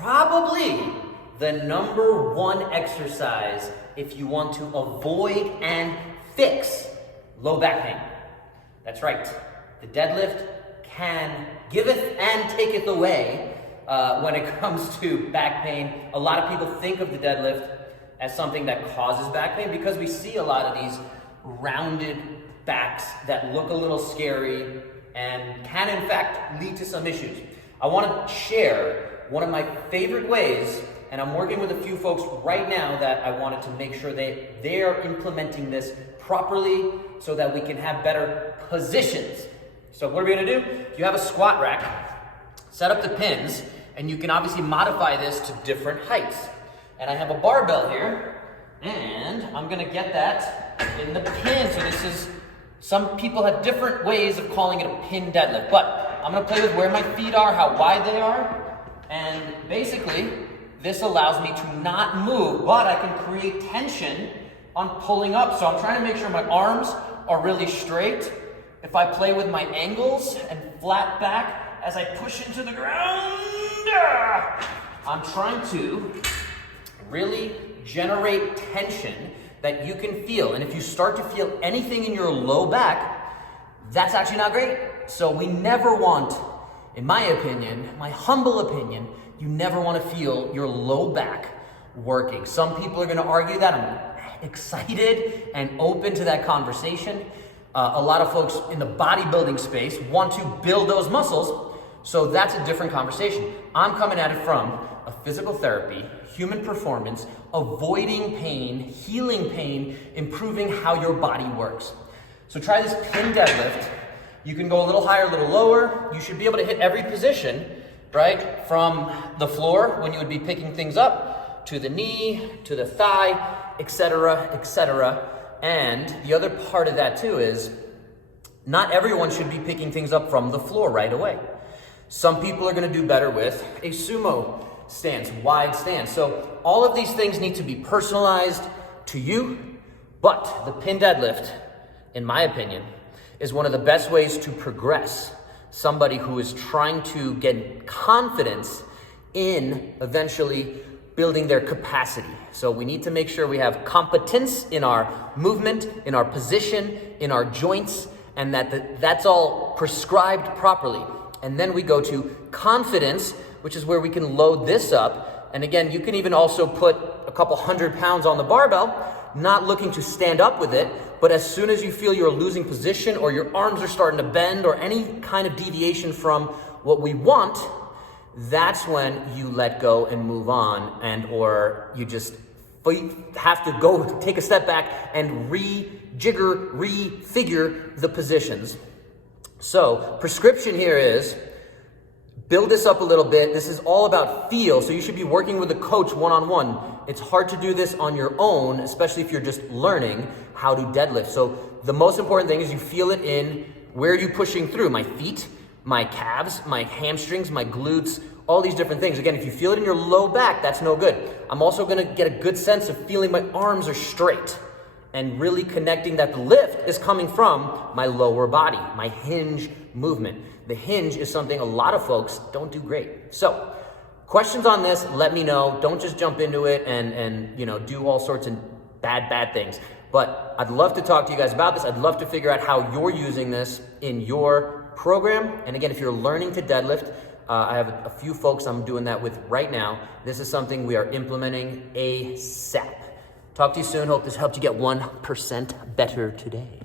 probably the number one exercise if you want to avoid and fix low back pain. That's right. The deadlift can giveth and taketh away when it comes to back pain. A lot of people think of the deadlift as something that causes back pain because we see a lot of these rounded backs that look a little scary and can in fact lead to some issues. I want to share one of my favorite ways, and I'm working with a few folks right now that I wanted to make sure they're implementing this properly so that we can have better positions. So what are we gonna do? If you have a squat rack, set up the pins, and you can obviously modify this to different heights. And I have a barbell here, and I'm gonna get that in the pin. So this is, some people have different ways of calling it a pin deadlift, but I'm gonna play with where my feet are, how wide they are, and basically, this allows me to not move, but I can create tension on pulling up. So I'm trying to make sure my arms are really straight. If I play with my ankles and flat back as I push into the ground, I'm trying to really generate tension that you can feel. And if you start to feel anything in your low back, that's actually not great. So we never want, in my opinion, my humble opinion, you never want to feel your low back working. Some people are going to argue that. I'm excited and open to that conversation. A lot of folks in the bodybuilding space want to build those muscles, so that's a different conversation. I'm coming at it from a physical therapy, human performance, avoiding pain, healing pain, improving how your body works. So try this pin deadlift. You can go a little higher, a little lower. You should be able to hit every position, right? From the floor when you would be picking things up, to the knee, to the thigh, etc., etc. And the other part of that too is not everyone should be picking things up from the floor right away. Some people are going to do better with a sumo stance, wide stance. So all of these things need to be personalized to you, but the pin deadlift, in my opinion, is one of the best ways to progress somebody who is trying to get confidence in eventually building their capacity. So we need to make sure we have competence in our movement, in our position, in our joints, and that's all prescribed properly. And then we go to confidence, which is where we can load this up. And again, you can even also put a couple 100 pounds on the barbell, not looking to stand up with it, but as soon as you feel you're losing position or your arms are starting to bend or any kind of deviation from what we want, that's when you let go and move on, and or you just have to go take a step back and refigure the positions. So prescription here is build this up a little bit. This is all about feel. So you should be working with a coach one-on-one. It's hard to do this on your own, especially if you're just learning how to deadlift. So the most important thing is you feel it in where are you pushing through? My feet, my calves, my hamstrings, my glutes, all these different things. Again, if you feel it in your low back, that's no good. I'm also gonna get a good sense of feeling my arms are straight and really connecting that the lift is coming from my lower body, my hinge movement. The hinge is something a lot of folks don't do great. So questions on this, let me know. Don't just jump into it and do all sorts of bad things. But I'd love to talk to you guys about this. I'd love to figure out how you're using this in your program. And again, if you're learning to deadlift, I have a few folks I'm doing that with right now. This is something we are implementing ASAP. Talk to you soon. Hope this helped you get 1% better today.